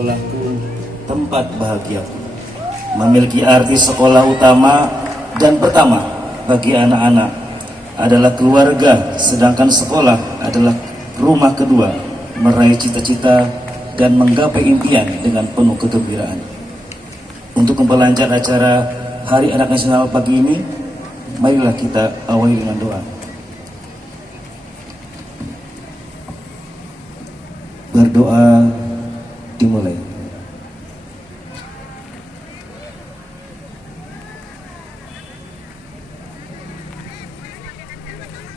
sekolahku tempat bahagiaku. Memiliki arti sekolah utama dan pertama bagi anak-anak adalah keluarga, sedangkan sekolah adalah rumah kedua, meraih cita-cita dan menggapai impian dengan penuh kegembiraan. Untuk memperlancar acara Hari Anak Nasional pagi ini, marilah kita awali dengan doa. Berdoa dimulai.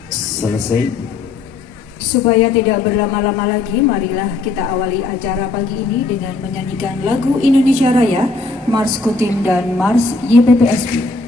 Selesai. Supaya tidak berlama-lama lagi, marilah kita awali acara pagi ini dengan menyanyikan lagu Indonesia Raya, Mars Kodim dan Mars YPPSB.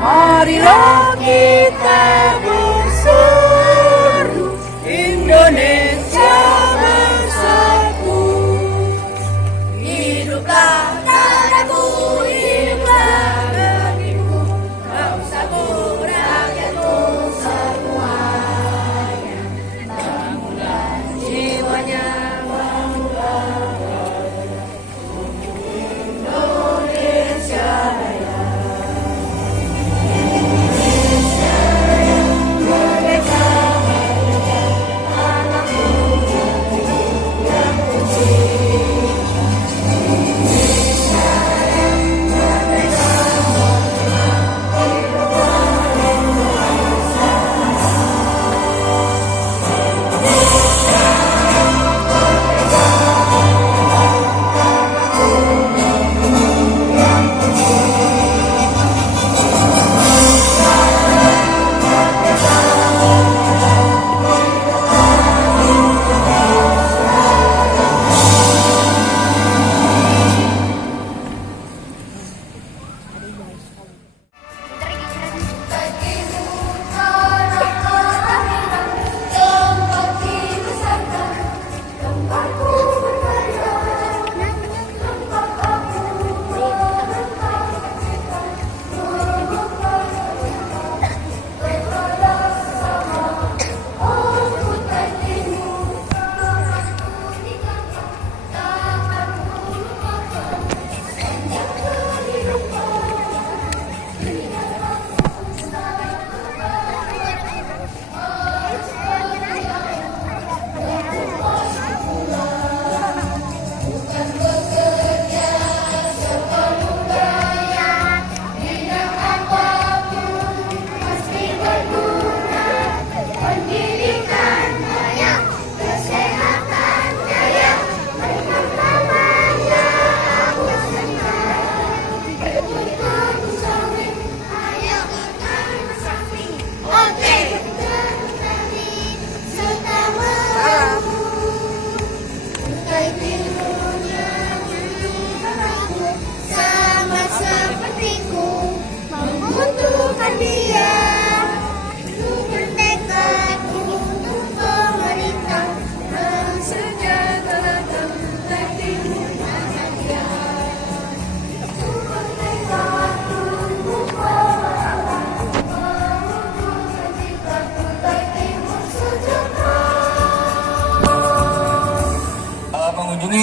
Marilah kita berseru, Indonesia bersatu. Hiduplah tanahku, hiduplah negeriku, bangsaku, rakyatku semuanya. Bangunlah jiwanya, bangunlah Indonesia Raya.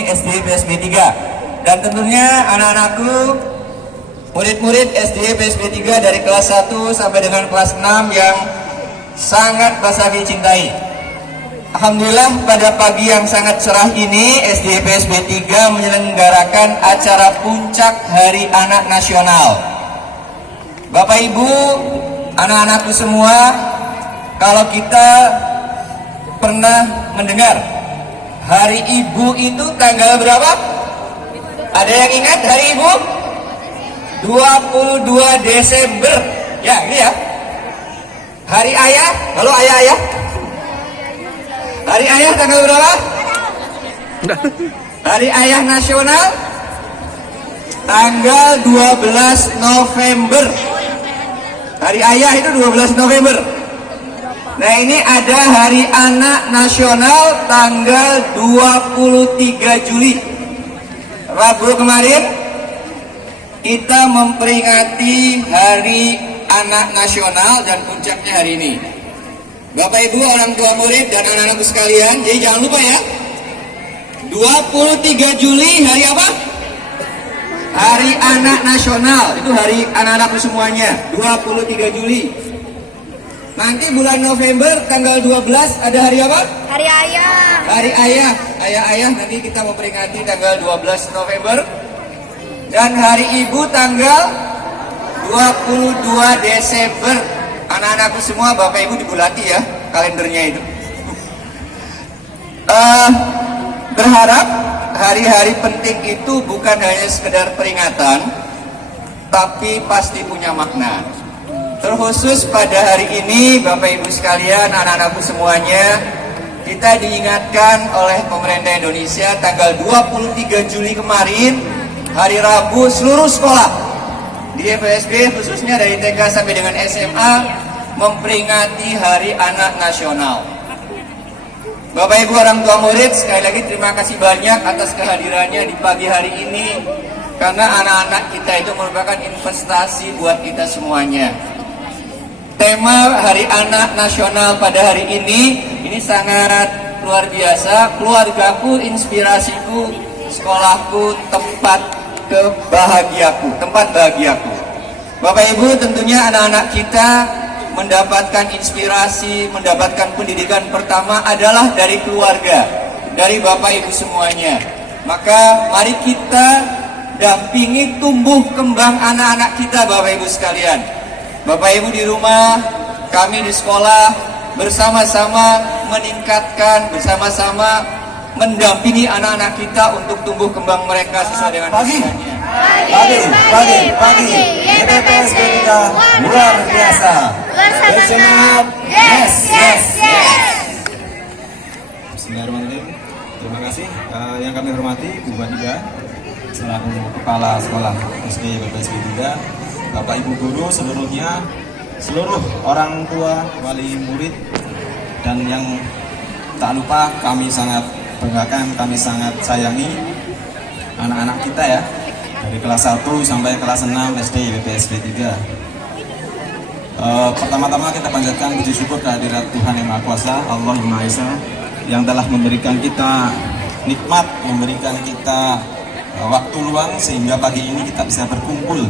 SD PSB 3 dan tentunya anak-anakku, murid-murid SD PSB 3 dari kelas 1 sampai dengan kelas 6 yang sangat Basafi cintai. Alhamdulillah pada pagi yang sangat cerah ini SD PSB 3 menyelenggarakan acara puncak Hari Anak Nasional. Bapak Ibu, anak-anakku semua, kalau kita pernah mendengar Hari Ibu itu tanggal berapa? Ada yang ingat Hari Ibu? 22 Desember. Ya, ini ya. Hari Ayah, halo ayah-ayah. Hari Ayah tanggal berapa? Hari Ayah Nasional tanggal 12 November. Hari Ayah itu 12 November. Nah, ini ada Hari Anak Nasional tanggal 23 Juli. Rabu kemarin kita memperingati Hari Anak Nasional dan puncaknya hari ini. Bapak Ibu, orang tua murid dan anak-anakku sekalian, jadi jangan lupa ya. 23 Juli hari apa? Hari Anak Nasional. Itu hari anak-anakku semuanya. 23 Juli. Nanti bulan November tanggal 12 ada hari apa? Hari Ayah. Hari Ayah. Ayah nanti kita memperingati tanggal 12 November. Dan Hari Ibu tanggal 22 Desember. Anak-anakku semua, Bapak Ibu dibulati ya kalendernya itu. Berharap hari-hari penting itu bukan hanya sekedar peringatan, tapi pasti punya makna. Terkhusus pada hari ini, Bapak Ibu sekalian, anak-anakku semuanya, kita diingatkan oleh pemerintah Indonesia tanggal 23 Juli kemarin, hari Rabu, seluruh sekolah di FSB khususnya dari TK sampai dengan SMA memperingati Hari Anak Nasional. Bapak Ibu orang tua murid, sekali lagi terima kasih banyak atas kehadirannya di pagi hari ini, karena anak-anak kita itu merupakan investasi buat kita semuanya. Tema Hari Anak Nasional pada hari ini sangat luar biasa. Keluargaku, inspirasiku, sekolahku, tempat kebahagiaku, tempat bahagiaku. Bapak Ibu, tentunya anak-anak kita mendapatkan inspirasi, mendapatkan pendidikan pertama adalah dari keluarga, dari Bapak Ibu semuanya. Maka mari kita dampingi tumbuh kembang anak-anak kita, Bapak Ibu sekalian. Bapak Ibu di rumah, kami di sekolah, bersama-sama meningkatkan, bersama-sama mendampingi anak-anak kita untuk tumbuh kembang mereka sesuai dengan usianya. Pagi. YPPSB kita luar biasa. Bersemangat. Yes. Bismillahirrahmanirrahim. Terima kasih yang kami hormati Bu Badiga selaku Kepala Sekolah SD YPPSB 3, Bapak Ibu guru seluruhnya, seluruh orang tua, wali murid, dan yang tak lupa kami sangat banggakan, kami sangat sayangi anak-anak kita ya, dari kelas 1 sampai kelas 6 SD YPPSB 3. Pertama-tama kita panjatkan puji syukur kehadirat Tuhan Yang Maha Kuasa, Allah Yang Maha Esa, yang telah memberikan kita nikmat, memberikan kita waktu luang sehingga pagi ini kita bisa berkumpul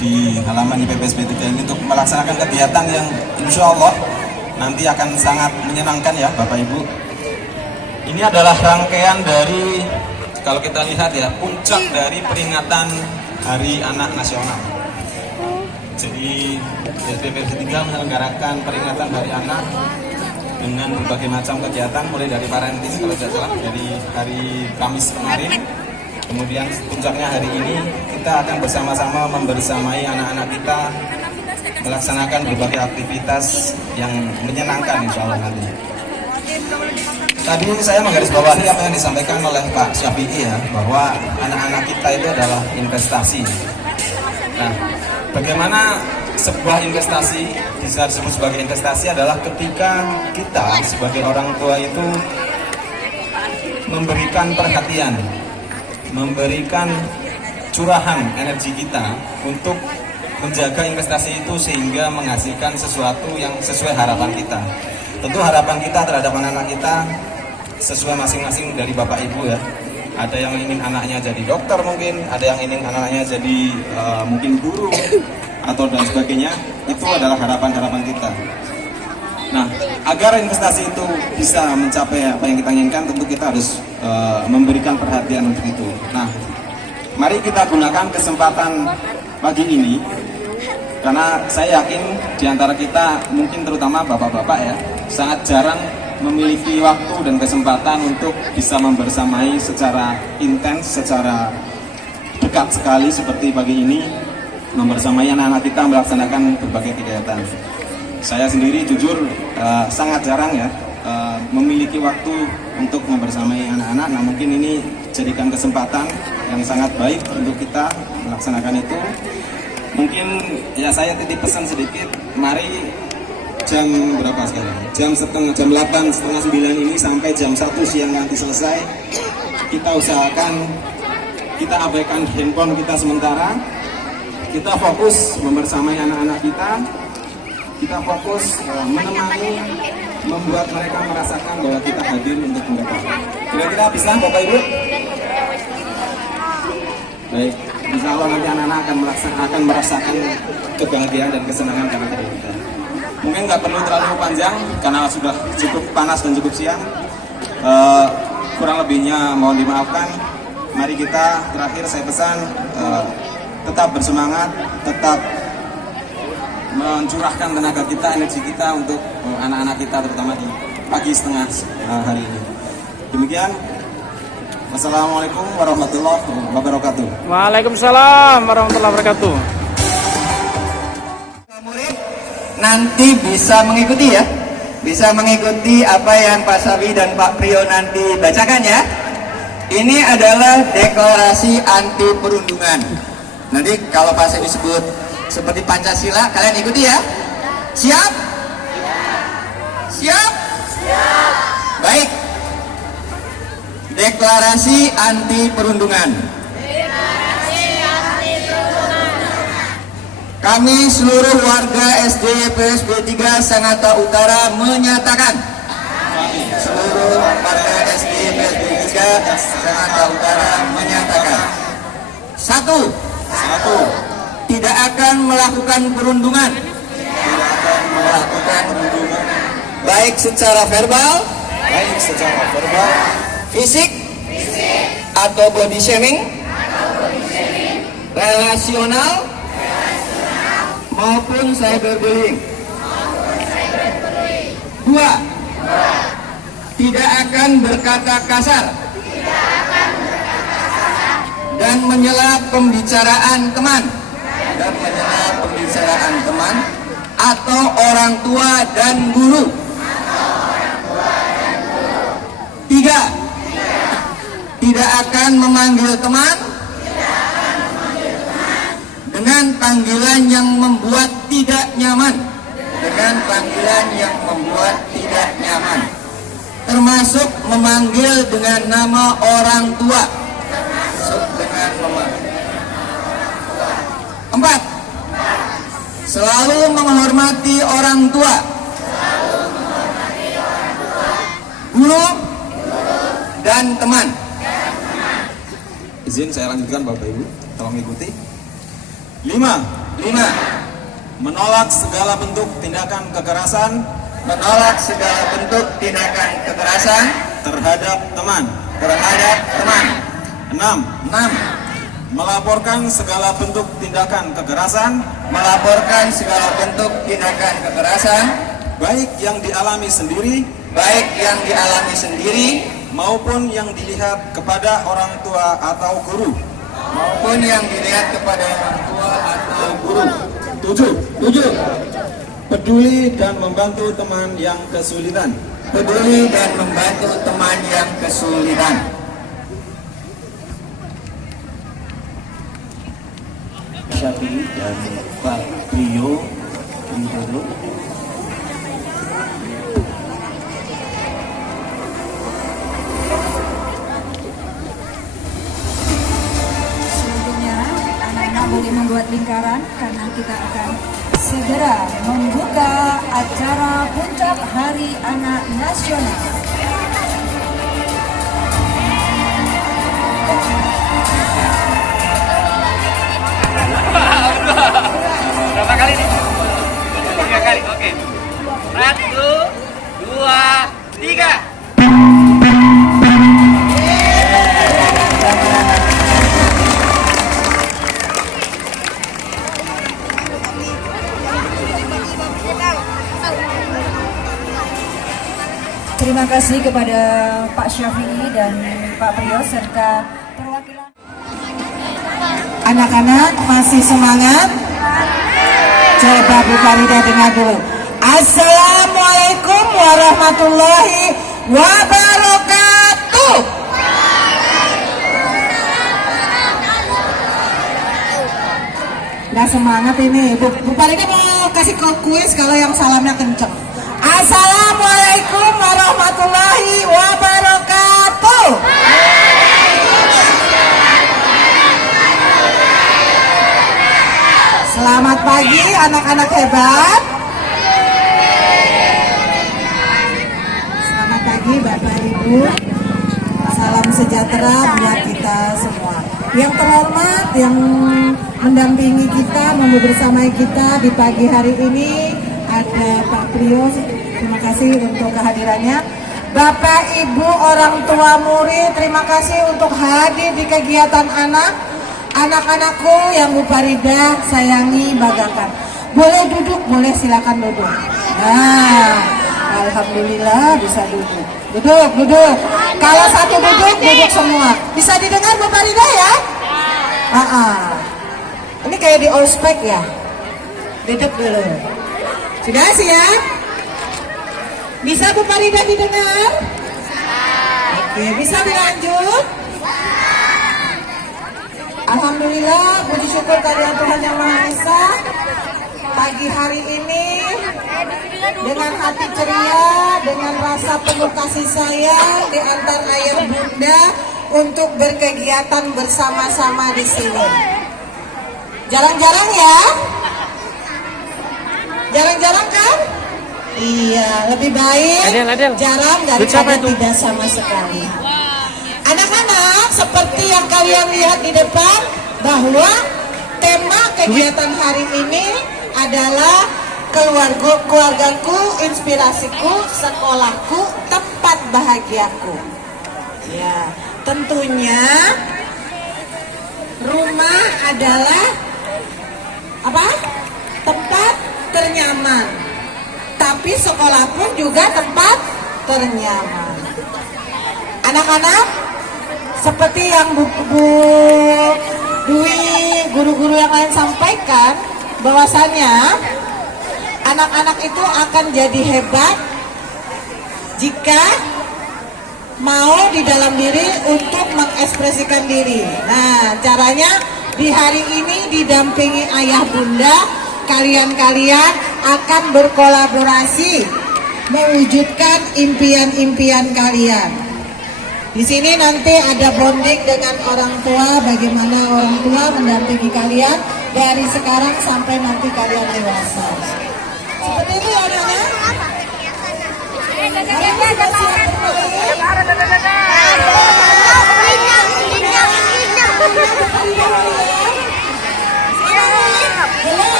di halaman YPPSB 3 ini untuk melaksanakan kegiatan yang insya Allah nanti akan sangat menyenangkan ya Bapak Ibu. Ini adalah rangkaian dari, kalau kita lihat ya, puncak dari peringatan Hari Anak Nasional. Jadi YPPSB 3 menyelenggarakan peringatan Hari Anak dengan berbagai macam kegiatan, mulai dari parenting kalau tidak salah dari hari Kamis kemarin. Kemudian puncaknya hari ini kita akan bersama-sama membersamai anak-anak kita melaksanakan berbagai aktivitas yang menyenangkan insya Allah nanti. Tadi saya menggarisbawahi apa yang disampaikan oleh Pak Syafi'i ya, bahwa anak-anak kita itu adalah investasi. Nah, bagaimana sebuah investasi bisa disebut sebagai investasi adalah ketika kita sebagai orang tua itu memberikan perhatian, memberikan curahan energi kita untuk menjaga investasi itu sehingga menghasilkan sesuatu yang sesuai harapan kita. Tentu harapan kita terhadap anak-anak kita sesuai masing-masing dari Bapak Ibu ya. Ada yang ingin anaknya jadi dokter mungkin, ada yang ingin anaknya jadi mungkin guru atau dan sebagainya. Itu adalah harapan-harapan kita. Nah, agar investasi itu bisa mencapai apa yang kita inginkan, tentu kita harus memberikan perhatian untuk itu. Nah, mari kita gunakan kesempatan pagi ini, karena saya yakin di antara kita, mungkin terutama bapak-bapak ya, sangat jarang memiliki waktu dan kesempatan untuk bisa membersamai secara intens, secara dekat sekali seperti pagi ini, membersamai anak-anak kita melaksanakan berbagai kegiatan. Saya sendiri jujur sangat jarang ya memiliki waktu untuk membersamai anak-anak. Nah mungkin ini jadikan kesempatan yang sangat baik untuk kita melaksanakan itu. Mungkin ya saya titip pesan sedikit, mari jam berapa sekarang? Jam 8, setengah 9 ini sampai jam 1 siang nanti selesai. Kita usahakan kita abaikan handphone kita sementara. Kita fokus membersamai anak-anak kita. Kita fokus menemani, membuat mereka merasakan bahwa kita hadir untuk mereka. Kira-kira bisa Bapak Ibu? Baik, insya Allah nanti anak-anak akan merasakan kebahagiaan dan kesenangan karena hadir kita. Mungkin nggak perlu terlalu panjang karena sudah cukup panas dan cukup siang. Kurang lebihnya mohon dimaafkan. Mari kita terakhir saya pesan tetap bersemangat, tetap mencurahkan tenaga kita, energi kita untuk anak-anak kita terutama di pagi setengah hari ini. Demikian. Wassalamualaikum warahmatullahi wabarakatuh. Waalaikumsalam warahmatullahi wabarakatuh. Murid nanti bisa mengikuti ya, bisa mengikuti apa yang Pak Sawi dan Pak Priyo nanti bacakan ya. Ini adalah deklarasi anti perundungan. Nanti kalau Pak Sawi disebut seperti Pancasila, kalian ikuti ya. Siap? Siap? Siap. Baik. Deklarasi anti perundungan. Kami seluruh warga SD PSB 3 Sangatta Utara menyatakan. Seluruh warga SD PSB 3 Sangatta Utara menyatakan. Satu. Tidak akan melakukan perundungan. Baik secara verbal, fisik, atau body shaming, relasional, maupun cyberbullying. Dua, tidak akan berkata kasar dan menyela pembicaraan teman atau orang tua dan guru. Tiga, tidak akan memanggil teman dengan panggilan yang membuat tidak nyaman, termasuk memanggil dengan nama orang tua. Empat, selalu menghormati orang tua, guru, dan teman. Izin saya lanjutkan Bapak Ibu, tolong ikuti. 5. Menolak segala bentuk tindakan kekerasan terhadap teman. 6. Melaporkan segala bentuk tindakan kekerasan baik yang dialami sendiri maupun yang dilihat kepada orang tua atau guru. 7. Peduli dan membantu teman yang kesulitan. Syafi'i dan Pak Priyo dulu. Selanjutnya, anak-anak boleh membuat lingkaran karena kita akan segera membuka acara Puncak Hari Anak Nasional. Berapa kali nih? 3 kali, oke. 1, 2, 3. Terima kasih kepada Pak Syafi'i dan Pak Priyo serta perwakilan. Anak-anak masih semangat? Coba Bu Farida dengar dulu. Assalamualaikum warahmatullahi wabarakatuh. Nggak semangat ini. Bu Farida mau kasih kuis kalau yang salamnya kenceng. Assalamualaikum warahmatullahi wabarakatuh. Selamat pagi anak-anak hebat. Selamat pagi Bapak Ibu. Salam sejahtera buat kita semua. Yang terhormat, yang mendampingi kita, membersamai kita di pagi hari ini ada Pak Priyo. Terima kasih untuk kehadirannya. Bapak, Ibu, orang tua murid, terima kasih untuk hadir di kegiatan anak-anakku yang Bu Farida sayangi, banggakan. Boleh duduk, boleh silakan duduk. Nah, alhamdulillah bisa duduk. Duduk. Kalau satu duduk semua. Bisa didengar Bu Farida ya? Ini kayak di ospek ya. Duduk dulu. Sudah siap? Bisa Bu Farida didengar? Oke, bisa dilanjut? Alhamdulillah, puji syukur kehadirat Tuhan Yang Maha Esa. Pagi hari ini dengan hati ceria, dengan rasa penuh kasih sayang diantar ayah bunda untuk berkegiatan bersama-sama di sini. Jarang-jarang ya? Jarang-jarang kan? Iya, lebih baik jarang daripada tidak sama sekali. Anak-anak, seperti yang kalian lihat di depan, bahwa tema kegiatan hari ini adalah keluargaku, inspirasiku, sekolahku, tempat bahagiaku. Ya, tentunya rumah adalah apa? Tempat ternyaman. Tapi sekolah pun juga tempat ternyaman. Anak-anak, seperti yang Bu Dwi, guru-guru yang lain sampaikan, bahwasannya anak-anak itu akan jadi hebat jika mau di dalam diri untuk mengekspresikan diri. Nah, caranya di hari ini didampingi ayah bunda, kalian-kalian akan berkolaborasi mewujudkan impian-impian kalian. Di sini nanti ada bonding dengan orang tua, bagaimana orang tua mendampingi kalian dari sekarang sampai nanti kalian dewasa. Seperti itu ya, Nana? Kalian sudah siap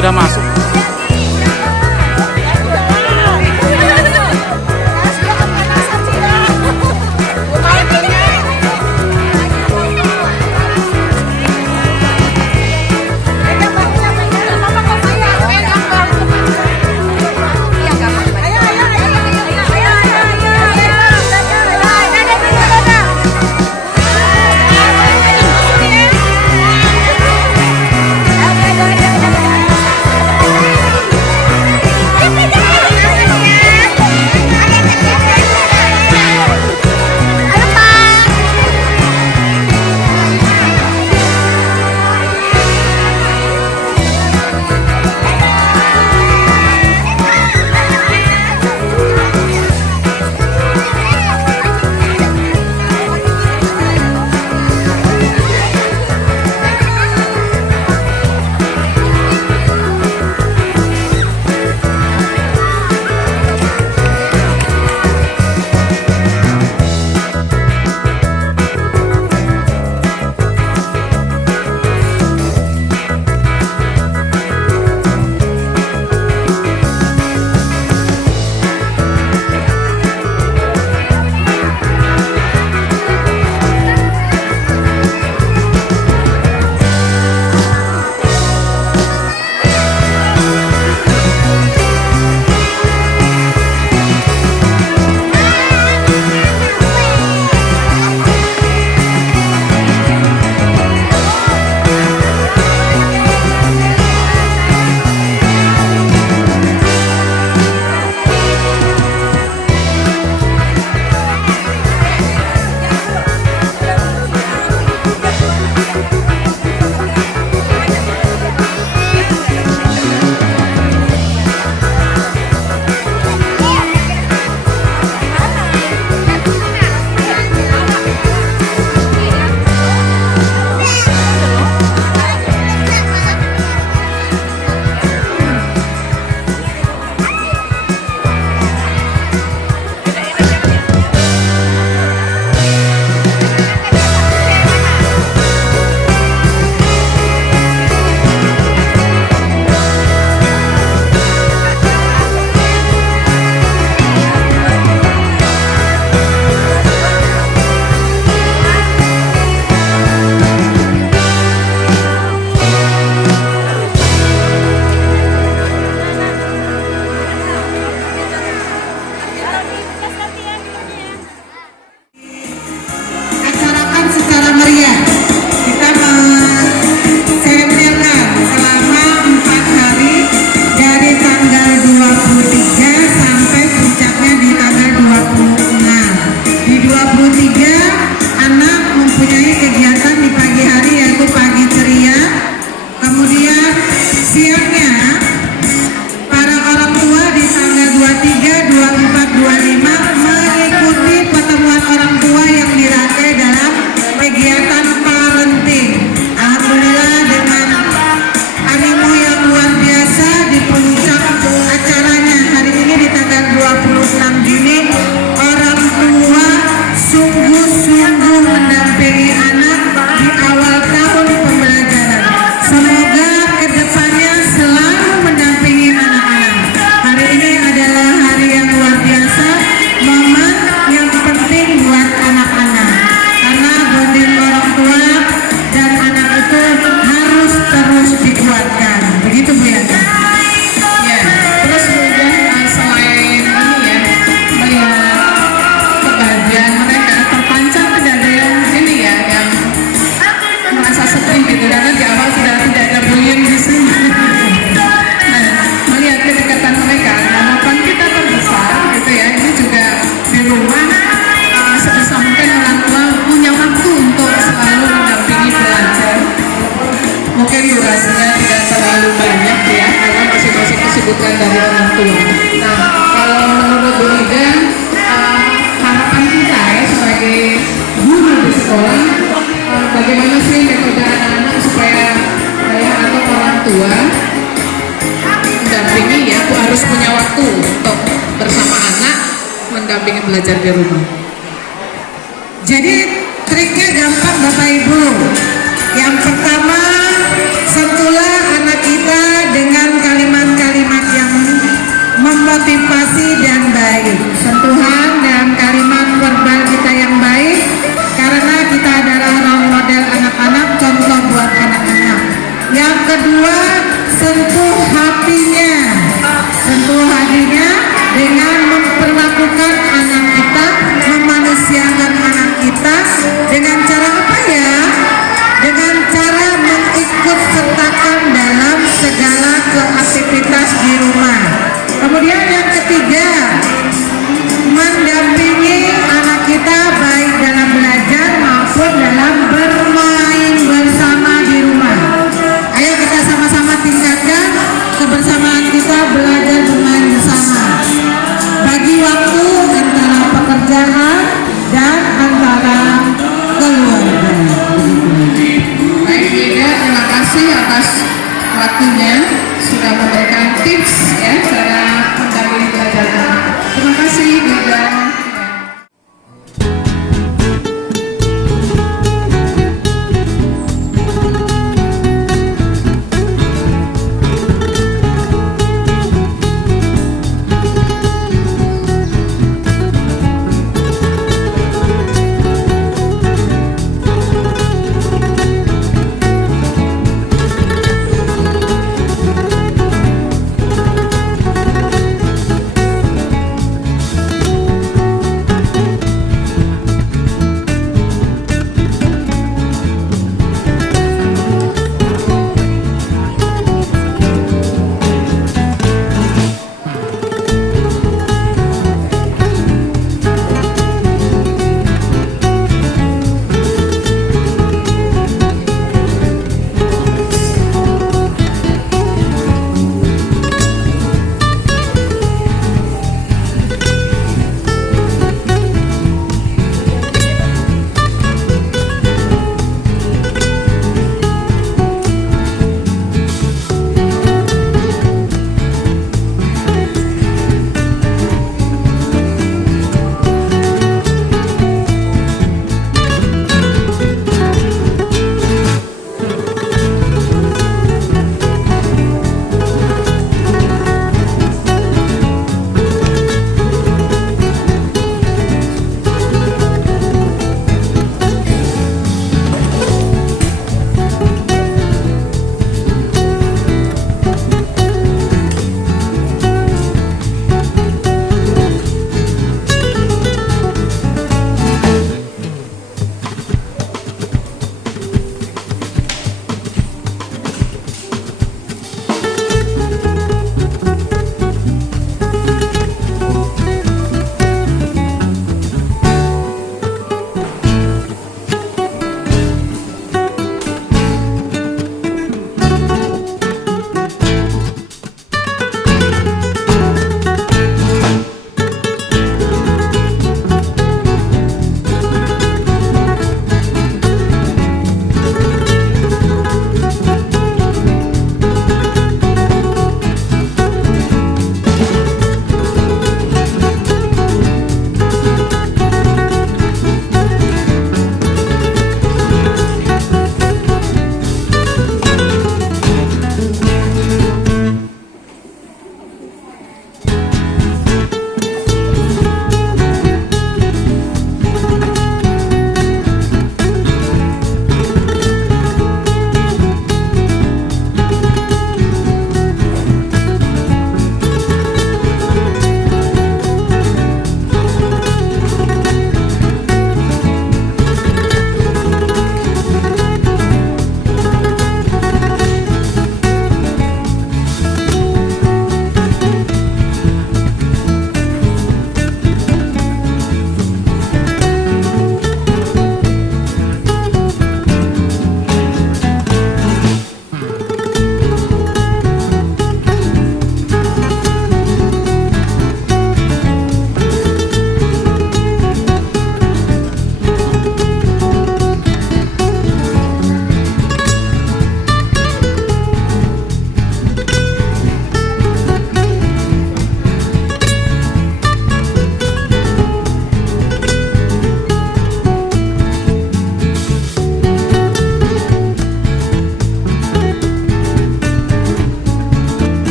sudah masuk. Acarakan secara meriah. Kita menselenggarakan selama 4 hari dari tanggal 23 sampai puncaknya di tanggal 26. Di 23 anak mempunyai kegiatan di pagi hari yaitu pagi ceria. Kemudian siangnya para orang tua di tanggal 23, 24, 25 mengikuti pertemuan orang tua yang dirangkai dalam kegiatan parenting. Alhamdulillah dengan animo yang luar biasa di puncak acaranya hari ini di tanggal 26 Juni, orang tua sungguh-sungguh mendampingi anak di awal tahun pembelajaran. Semoga kedepannya selalu mendampingi anak-anak. Hari ini adalah hari yang luar biasa, momen yang penting buat anak-anak. Karena bonding orang tua dan anak itu harus terus dikuatkan. Begitu Bu ya? Ya, terus kemudian selain ini ya, melihat kebahagiaan mereka terpancar, tidak ada yang ini ya, yang merasa sedih gitu, karena di awal sudah tidak ada bullying di sini. Nah, melihat kedekatan mereka, harapan kita terbesar gitu ya, ini juga di rumah sebisa mungkin orang tua punya waktu untuk selalu mendampingi belajar. Mungkin durasinya tidak terlalu banyak ya, karena masing-masing kesibukan dari orang tua. Nah, kalau menurut Bu Ida, harapan kita ya sebagai guru di sekolah, bagaimana sih metode anak-anak supaya ayah atau orang tua mendampingi ya, Bu harus punya waktu untuk bersama anak mendampingi belajar di rumah. Jadi triknya gampang Bapak Ibu. Yang pertama, sentuhlah anak kita dengan kalimat-kalimat yang memotivasi dan baik. Sentuhan dan kalimat verbal kita yang baik, karena kita adalah role model anak-anak, contoh buat anak-anak. Yang kedua, sentuh hatinya. Sentuh hatinya dengan memperlakukan anak kita, memanusiakan anak kita dengan cara apa ya? Dengan cara mengikut sertakan dalam segala aktivitas di rumah. Kemudian yang ketiga, mendampingi anak kita baik dalam belajar maupun dalam bermain bersama di rumah. Ayo kita sama-sama tingkatkan kebersamaan kita, belajar bermain bersama. Bagi waktu antara pekerjaan dan antara keluarga. Baik, Bu Ida, terima kasih atas waktunya sudah memberikan tips ya cara mendampingi belajar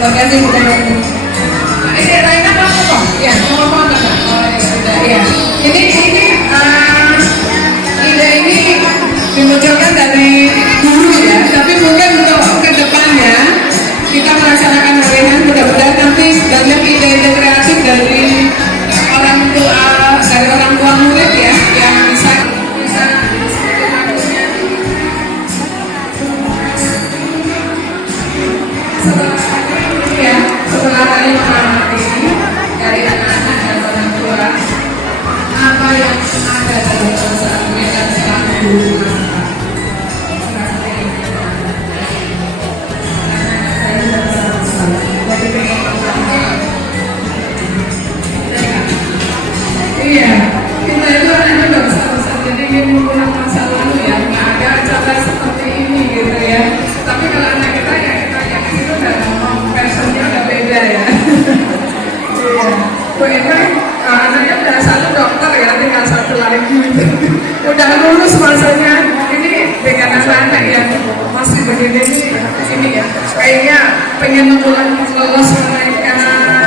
Terima kasih sudah nonton. Ini Raina mau ngomong? Ya, mau ngomong apa? Oh ya sudah ya. Ini ide ini dimunculkan dari dulu ya, tapi mungkin untuk kedepannya kita melaksanakan harian mudah-mudahan nanti banyak ide-ide kreatif dari orang tua murid ya yang bisa setelah tadi mengamati dari anak-anak dan orang tua apa yang ada dalam perasaan mereka sekarang guru. Iya, kita itu anak-anak nggak besar-besar, jadi ingin mengulang masa lalu ya, nggak ada acara seperti ini gitu ya. Tapi kalau anak kita ya kita yang itu udah ngomong versionnya udah beda ya. Iya, Bu Eva anaknya udah satu dokter ya, tinggal satu lagi. Udah lulus masanya. Ini dengan anak-anak yang masih begini ini ya, kayaknya pengen mengulang lolos mereka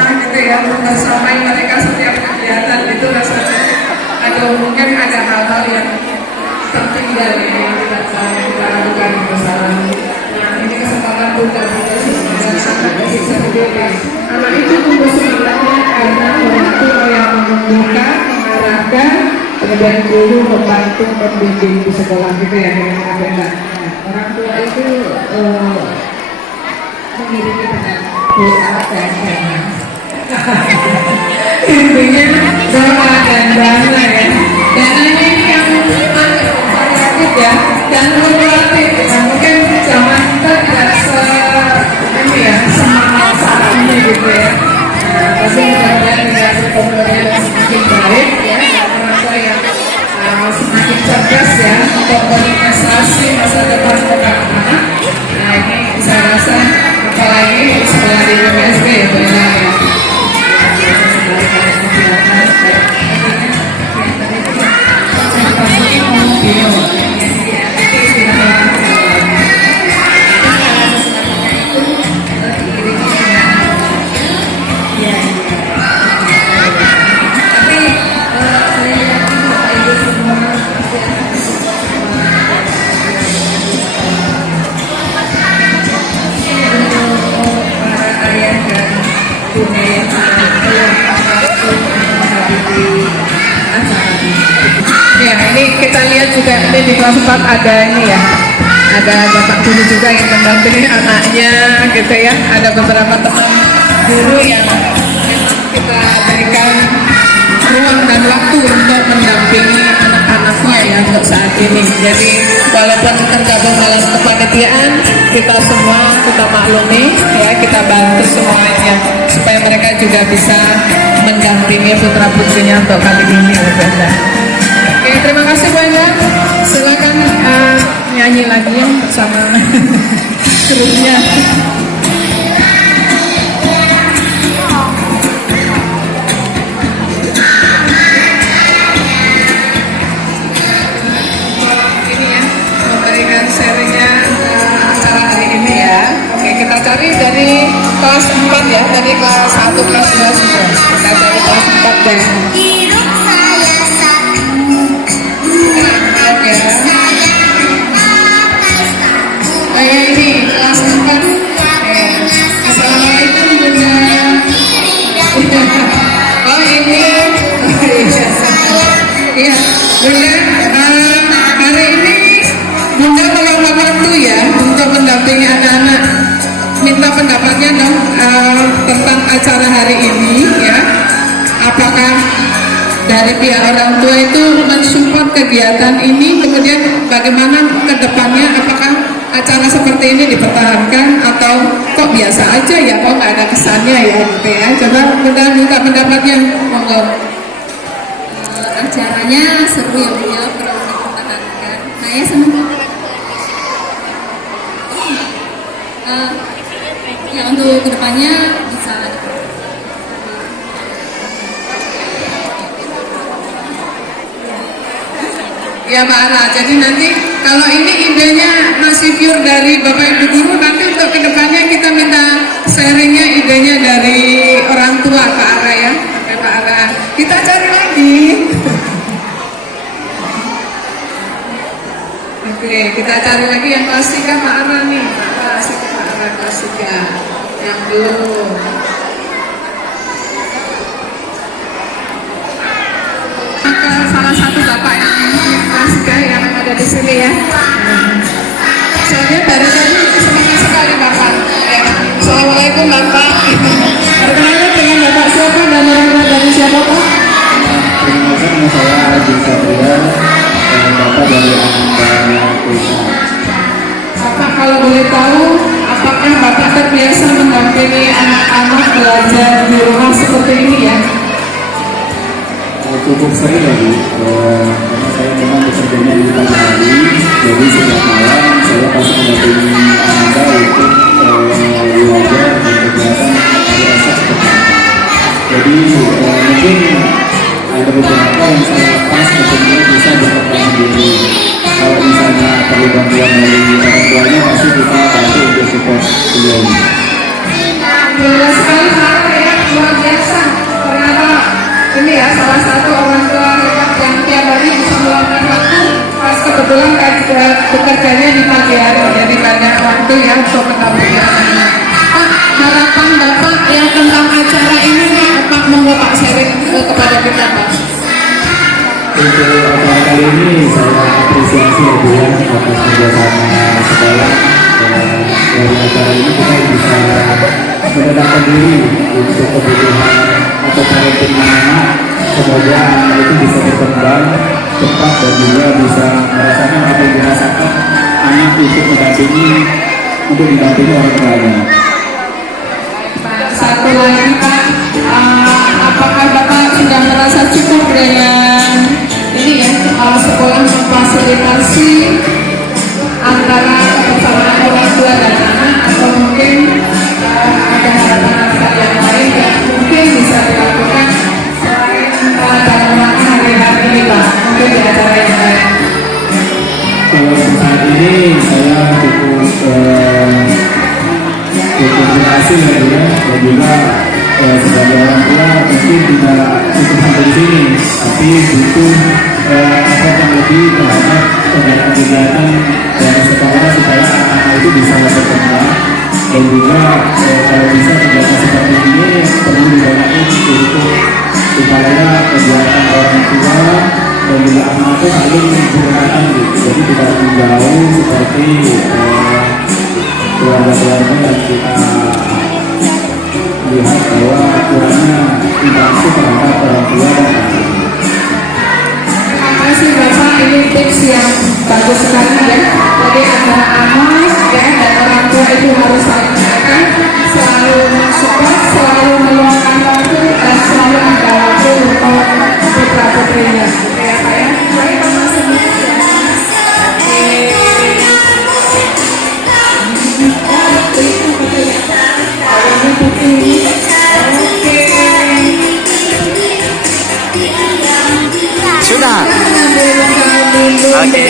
gitu ya, membersamai mereka setiap kegiatan itu rasanya. Atau mungkin ada hal-hal yang tertinggal yang tidak kita lakukan bersama. Nah, ini kesempatan bukan anak bisa berdiri. Anak itu tumbuh semangatnya karena orang tua yang menumbuhkan, mengarahkan, kemudian guru membantu membimbing di sekolah gitu ya dengan agenda. Orang tua itu mengiringi dengan doa dan dana. Intinya doa dan dana ya. Dananya ini yang variatif ya, dan fluktuatif. Nah, mungkin zaman kita tidak semangat saat ini gitu ya. Tapi mudah-mudahan dengan pembelajaran yang semakin baik ya, orang tua yang semakin cerdas ya untuk berinvestasi masa depan anak-anak. Nah ini saya rasa apalagi sekolah di PSB ya Bu Ella ya. Ya, ini kita lihat juga ini di kelas 4 ada ini ya, ada bapak guru juga yang mendampingi anaknya gitu ya, ada beberapa teman guru yang kita berikan ruang dan waktu untuk mendampingi anak-anaknya ya untuk saat ini. Jadi walaupun tergabung dalam kepanitiaan, kita semua kita maklumi ya, kita bantu semuanya supaya mereka juga bisa mendampingi putra putrinya untuk kali ini ya Bu Enda. Oke, terima kasih Bu Enda. Silakan nyanyi lagi ya bersama grupnya. Kita cari dari kelas 4 ya, dari kelas 1, kelas 2 semua. Kita cari kelas 4 deh. Hidup saya satu. Ya. Saya ini kelas 4. Assalamualaikum Bunda. Oh ini. Iya, Bunda. Hari ini Bunda meluangkan waktu ya untuk mendampingi anak-anak. Minta pendapatnya dong tentang acara hari ini ya. Apakah dari pihak orang tua itu mensupport kegiatan ini, kemudian bagaimana ke depannya, apakah acara seperti ini dipertahankan atau kok biasa aja ya, kok nggak ada kesannya ya gitu ya. Coba Bunda minta pendapatnya, monggo. Acaranya seru ya Bu ya, perlu dipertahankan. Saya senang. Ya untuk kedepannya bisa ya Mbak Ana, jadi nanti kalau ini idenya masih pure dari Bapak Ibu Guru, nanti untuk kedepannya kita minta sharingnya Kita cari lagi. Oke, kita cari lagi yang kelas 3 Pak Aran nih. Kasih ke Pak Aran kelas 3. Yang belum. Maka salah satu bapak yang kelas 3 yang ada di sini ya. Soalnya dari tadi semangat sekali bapak. Ya. Assalamualaikum bapak. Perkenalkan dengan bapak siapa dan orang dari siapa pak? Perkenalkan nama saya Arjun Satria dan bapak dari Ananda Kulsa. Bapak kalau boleh tahu, apakah bapak terbiasa mendampingi anak-anak belajar di rumah seperti ini ya? Cukup sering ya Bu, karena saya memang bekerjanya di pagi hari, jadi setiap malam saya pasti mendampingi Ananda untuk belajar dan kegiatan hari esok seperti apa. Jadi mungkin ada beberapa yang saya lepas kemudian bisa berkembang sendiri. Kalau misalnya perlu bantuan dari orang tuanya pasti kita bantu untuk support beliau. Jelas sekali Pak ya, luar biasa. Ternyata ini ya salah satu orang tua hebat yang tiap hari bisa meluangkan waktu. Pas kebetulan kan juga bekerjanya di pagi hari, jadi banyak waktu ya untuk mendampingi anak-anak. Pak, harapan bapak yang tentang acara ini nih, Pak mau Pak sharing kepada kita Pak. Untuk acara kali ini saya apresiasi ya Bu ya atas kerjasama sekolah, dan dari acara ini kita bisa menetapkan diri untuk kebutuhan atau parenting anak. Semoga anak itu bisa berkembang cepat dan juga bisa merasakan apa yang dirasakan anak untuk didampingi orang tuanya. Satu lagi Pak, apakah Bapak sudah merasa cukup dengan ini ya sekolah memfasilitasi antara kebersamaan orang tua dan anak, atau mungkin ada harapan-harapan yang lain yang mungkin bisa dilakukan selain dalam hari-hari ini Pak, mungkin di acara yang lain? Kalau saat ini saya cukup berhasil ya Bu ya, dan juga sebagai orang tua mungkin tidak cukup sampai di sini, tapi butuh effort yang lebih terhadap kegiatan-kegiatan dari sekolah supaya anak-anak itu bisa berkembang, dan juga kalau bisa kegiatan seperti ini perlu dibanyakin untuk supaya kegiatan orang tua dan juga anak itu saling berdekatan gitu, jadi tidak menjauh seperti keluarga-keluarga yang kita lihat bahwa kurangnya interaksi terhadap orang tua dan anak. Terima kasih Bapak, ini tips yang bagus sekali ya. Jadi antara anak ya dan orang tua itu harus saling menjaga, selalu support, selalu meluangkan waktu, dan selalu ada waktu untuk putra putrinya. Oke ya Pak ya. Baik Bapak semuanya ya. Sudah. Oke.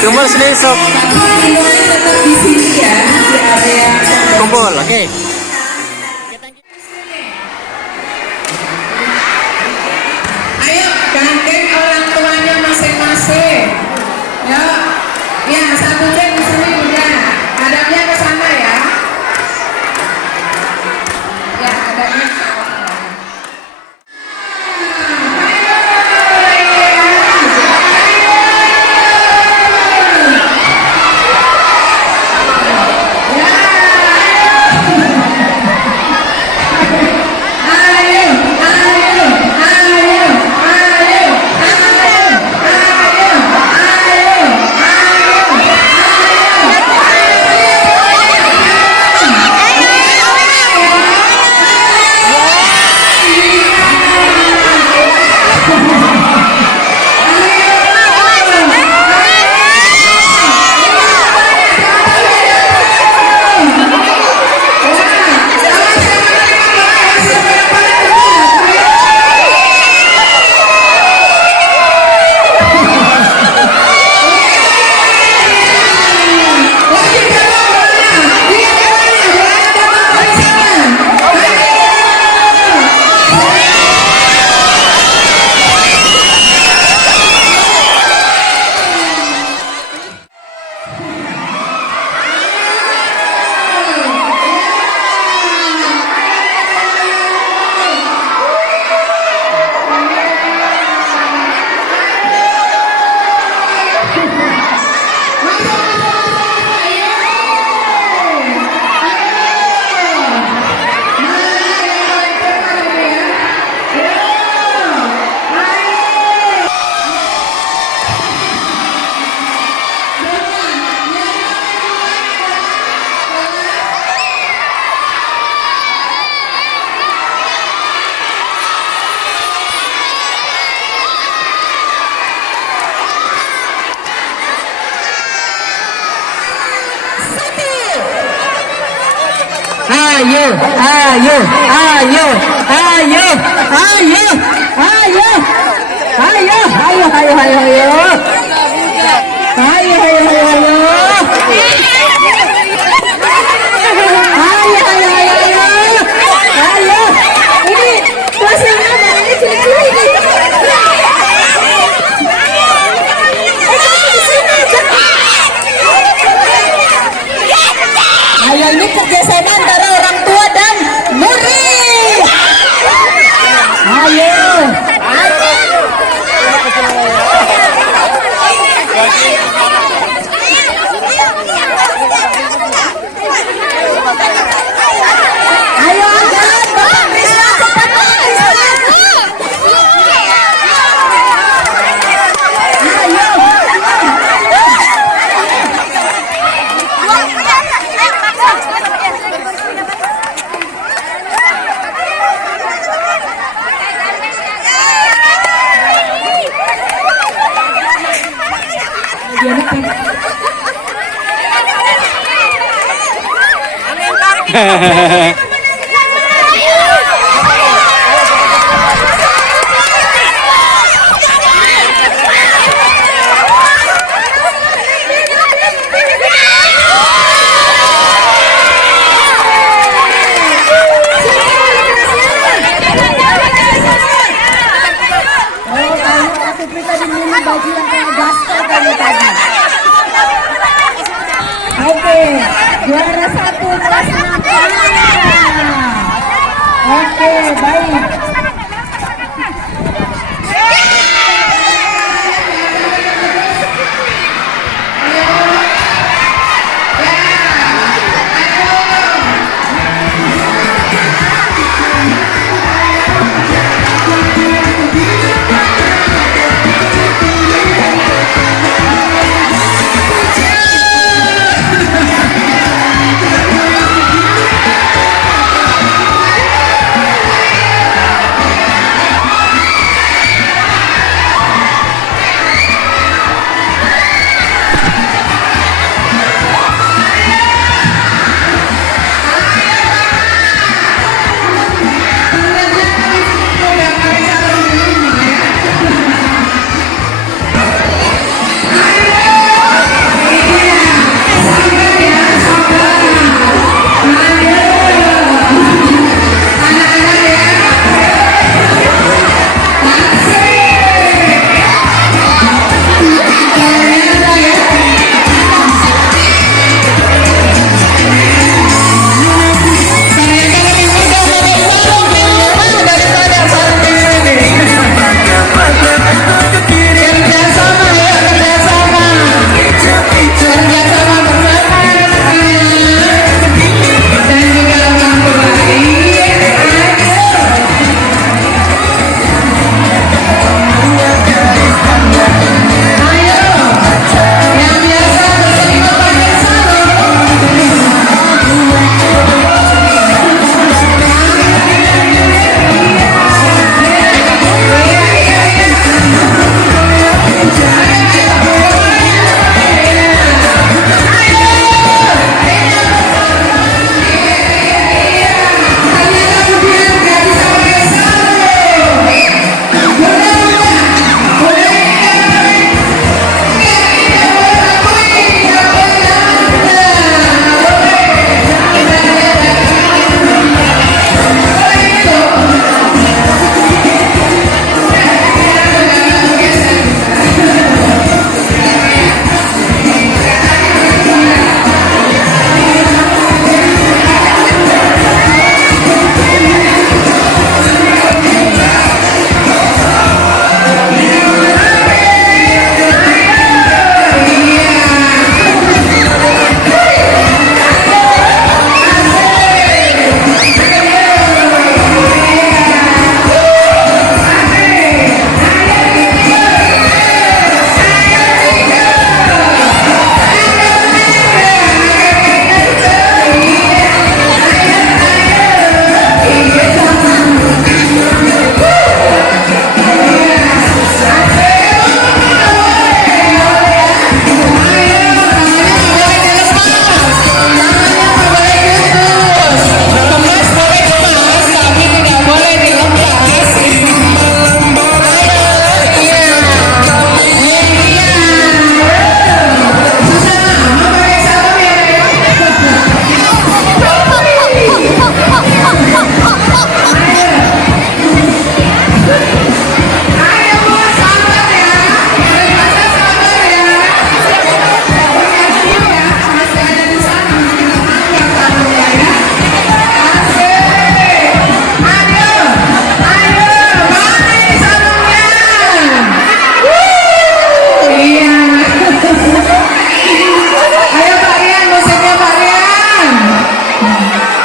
Kumpul sini sob. Kumpul, oke. Ayo gandeng orang tuanya masing-masing. Ya, ya satu jam di sini udah. Hadapnya ke sana ya. Ya, hadapnya ke sana. Ya. ayo, ayo, ayo, ayo, ayo, ayo, ayo, ayo, ayo, ayo, ayo. Ayo, ayo, ayo, ayo. Ayo, ayo, ayo, ayo. Ayo. Ini kelas yang mana? Ini cilik-cilik ini. Ayo, ini kerjasama antara orang tua dan murid. Ayo. Ayo angkat, Bapak Krisna, cepat Bapak Krisna. Oke, juara 1 kelas 6. Oke, baik.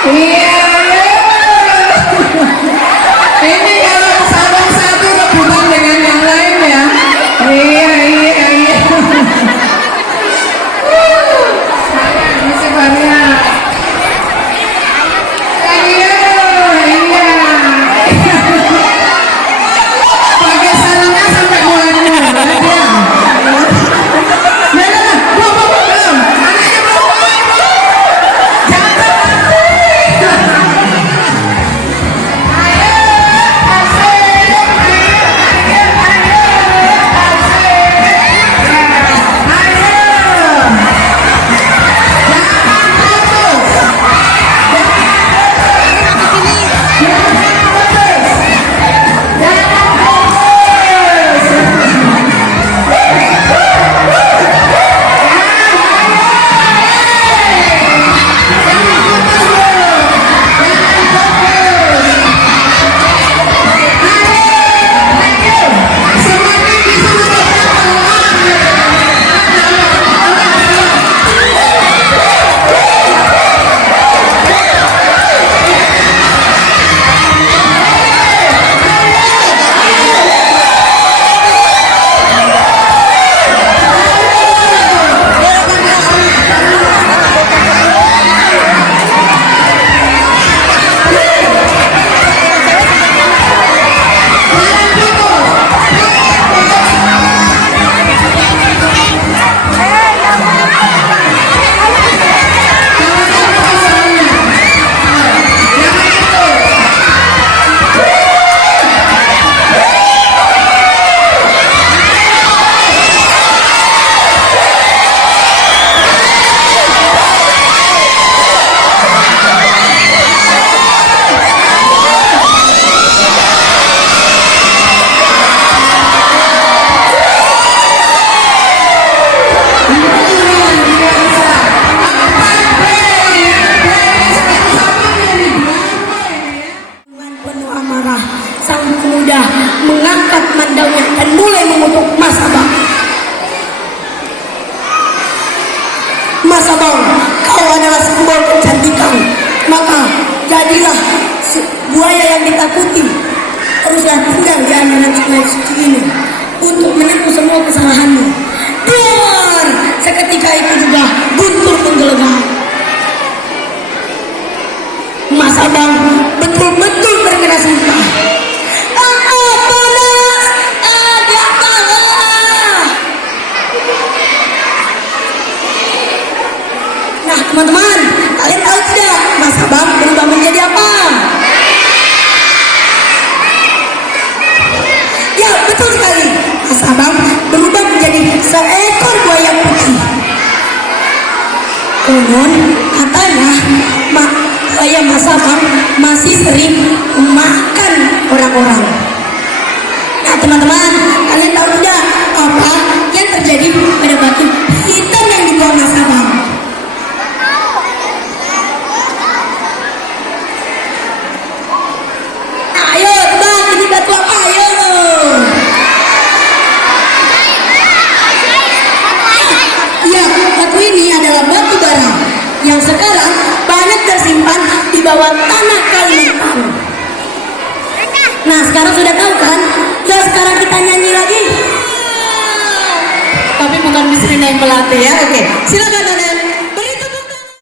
Iya. Ini kalau sabang satu rebutan dengan yang lain ya. Iya. Masih banyak. Iya. Pakai sarungnya sampai mulai-mulai dia. Belum. Anaknya belum. Jangan. Sang pemuda mengangkat mandangnya dan mulai mengutuk Mas Abang. Mas Abang, kau adalah simbol kecantikan, maka jadilah buaya yang ditakuti. Teruslah tinggal di aliran sungai suci ini untuk menebus semua kesalahanmu. Biar seketika itu juga guntur menggelegar. Mas Abang betul-betul terkena sumpah. Nah teman-teman, kalian tahu tidak Mas Abang berubah menjadi apa? Ya betul sekali, Mas Abang berubah menjadi seekor buaya putih. Konon katanya buaya Mas Abang masih sering memakan orang-orang. Nah teman-teman, kalian tahu tidak apa yang terjadi pada batu hitam yang dibuang Mas Abang? Ayo tebak, ini batu apa? Ayo. Ya, batu ini adalah batu bara yang sekarang banyak tersimpan di bawah tanah Kalimantan. Nah, sekarang sudah tahu kan? Ya, sekarang kita nyanyi lagi. Tapi bukan Miss Rina yang melatih ya. Oke, silakan kalian. Beri tepuk tangan.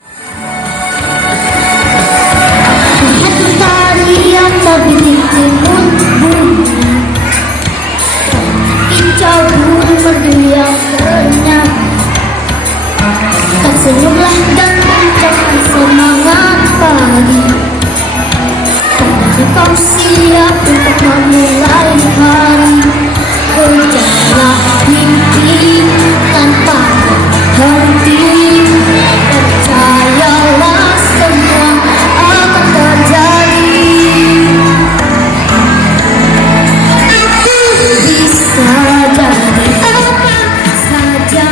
Hati tarian tapi timun bunyi. Kicau burung merdu yang kenyang. Tersenyumlah dan ucapkan semangat pagi. Tandanya kau siap untuk memulai hari. Kejarlah mimpi tanpa henti. Percayalah semua akan terjadi. Aku bisa jadi apa saja,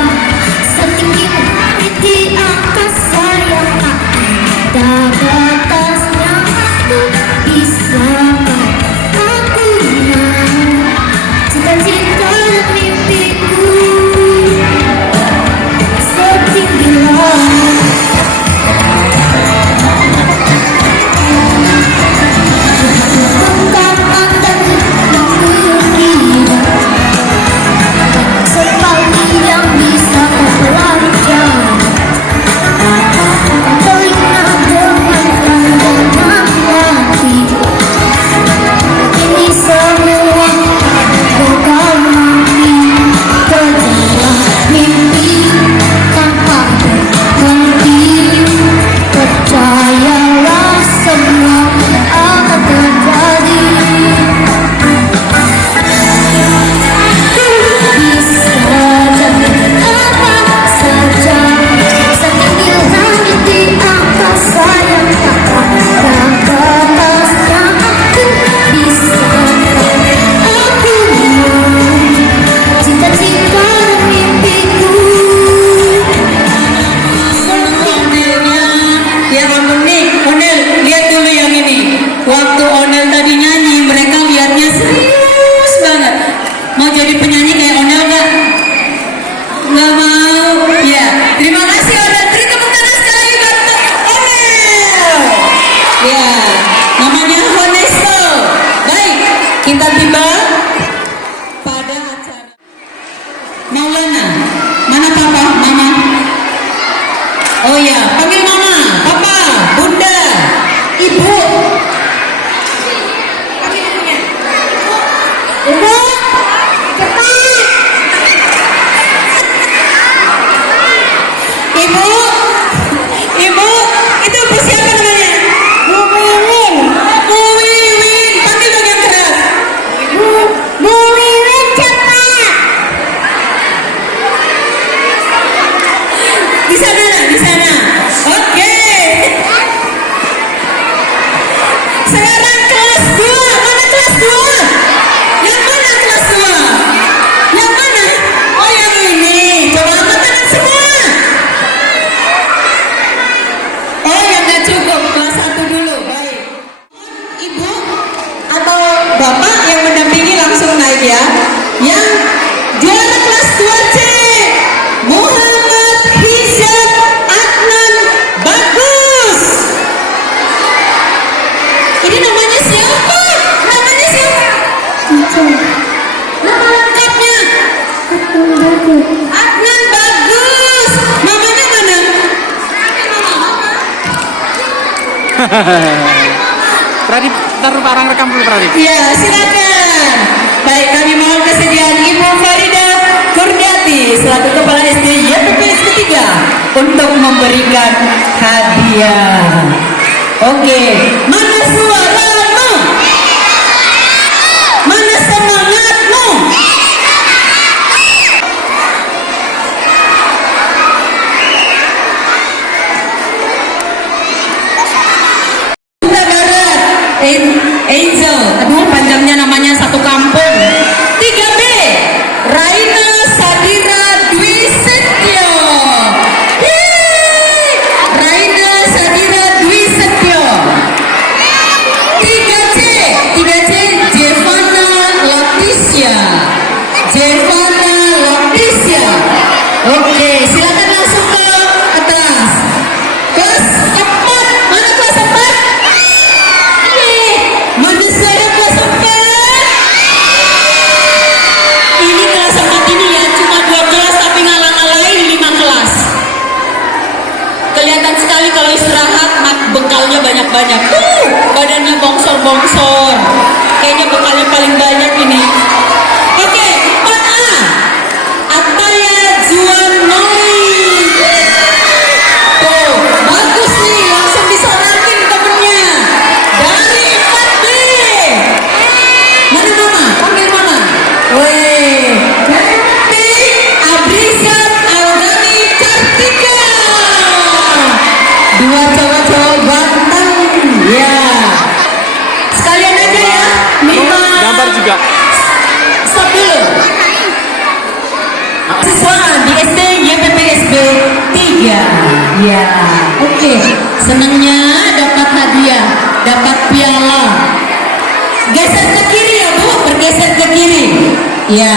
setinggi langit di angkasa yang tak ada batasnya. Aku bisa, aku mau cita-cita dan mimpiku setinggi langit. Nama lengkapnya? Adnan bagus. Mamanya mana? Pradip, taruh barang rekam dulu Pradip. Iya, silakan. Baik, kami mohon kesediaan Ibu Farida Kurniati selaku Kepala SD YPPS ketiga untuk memberikan hadiah. Oke, mana suaramu? Mana semangatmu? Huta Barat, Angel, aduh panjangnya namanya satu kampung. 3B, Raina Sadira Dwi Setio. Yeay, Raina Sadira Dwi Setio. 3C, Jevana Leticia. Jevana Leticia. Oke, silakan langsung ke atas. Kelas 4, mana kelas 4? Mana saya kelas 4? Ini kelas 4 ini ya cuma 2 kelas tapi ngalang-ngalain 5 kelas. Kelihatan sekali kalau istirahat bekalnya banyak-banyak. Badannya bongsor-bongsor. Kayaknya bekalnya paling banyak ini. Oke, 4A. Ataya Juwanoi. Tuh, bagus nih, langsung disorakin temennya. Dari 4B. Mana mama? Panggil mama. Weh, dari Abrizat Aldani Kartika. 2 cowok-cowok ganteng. Ya. Sekalian aja ya. Mima. Gambar juga. Stop dulu. Siswa di SD YPPSB 3. Ya, oke. Senangnya dapat hadiah, dapat piala. Geser ke kiri ya Bu, bergeser ke kiri. Ya.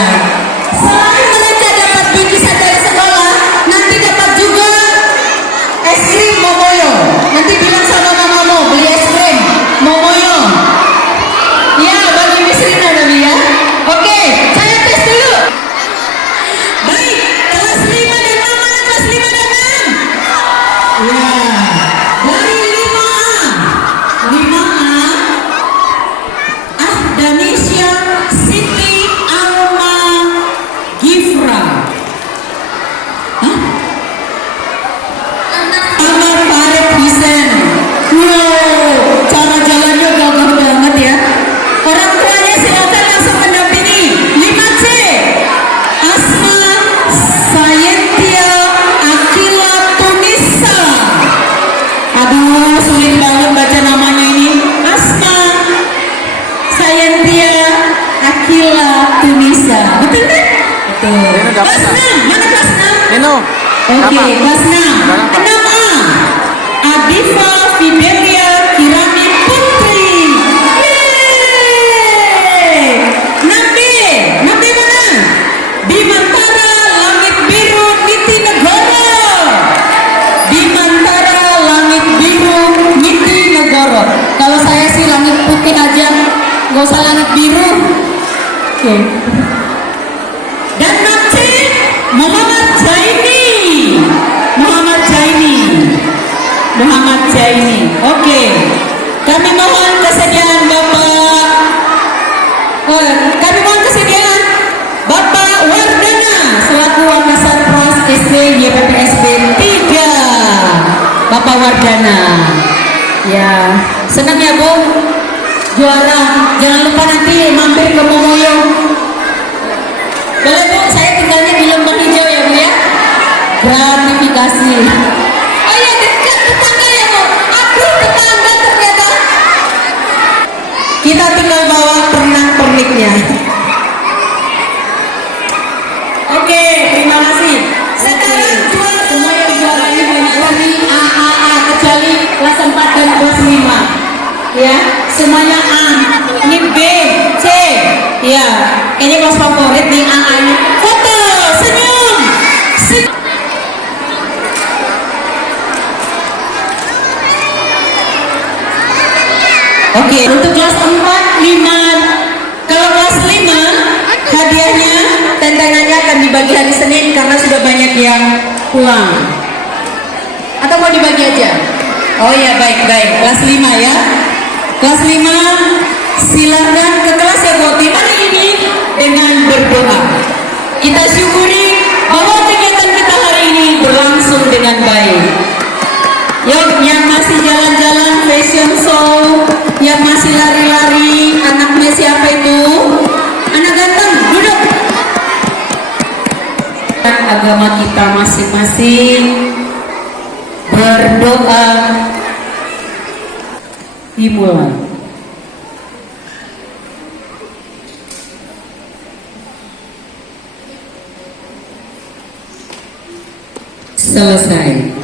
Selain mereka dapat bingkisan dari sekolah, nanti dapat juga es krim Momoyo. Nanti bilang sama mamamu beli es krim Momoyo. Ya, bagi Miss Rina tadi ya. Oke, saya tes dulu. Baik, kelas 5 dan 6, mana kelas 5 dan 6? Ya, dari 5A. 5A, Danisha Siti Alma Gifra. Hah? Amar Farid Hussein. Wow, cara jalannya gagah banget ya. Orang tuanya silakan langsung mendampingi. 5C, Asma Sayentia Akila Tunisa. Aduh, sulit banget baca namanya ini. Asma Sayentia Akila Tunisa. Betul kan? Betul. Kelas 6, mana kelas 6? Nino. Oke, kelas 6. 6A, Adifa Fidelia Kirani Putri. Yeay. 6B, 6B mana? Bimantara Langit Biru Niti Negoro. Bimantara Langit Biru Niti Negoro. Kalau saya sih langit putih aja, nggak usah langit biru. Oke. Dan 6C, Muhammad Jaini. Muhammad Jaini. Muhammad Jaini. Oke. Kami mohon kesediaan Bapak. Kami mohon kesediaan Bapak Wardana selaku Wakasar Pros SD YPPSB 3. Bapak Wardana. Ya, senang ya Bu. Juara. Jangan lupa nanti mampir ke Momoyo. Boleh Bu, saya tinggalnya di Lembang Hijau ya Bu ya. Gratifikasi. Oh iya, dekat tetangga ya Bu. Aduh, tetangga ternyata. Kita tinggal bawa pernak-perniknya. Oke, terima kasih. Sekarang juara semua yang juara ini banyak dari AAA kecuali kelas 4 dan kelas 5. Ya, semuanya A. Ini B, C. Ya, ini kelas favorit nih AA ini. Foto, senyum. Oke, untuk kelas 4, 5. Kalau kelas 5 tentengannya akan dibagi hari Senin karena sudah banyak yang pulang. Atau mau dibagi aja? Oh ya, baik. Kelas 5 ya. Kelas 5 silakan ke kelas ya Bu. Mari ini dengan berdoa. Kita syukuri bahwa kegiatan kita hari ini berlangsung dengan baik. Yuk, yang masih jalan-jalan fashion show, yang masih lari-lari, anaknya siapa itu? Anak ganteng, duduk. Agama kita masing-masing berdoa dimulai. Selesai.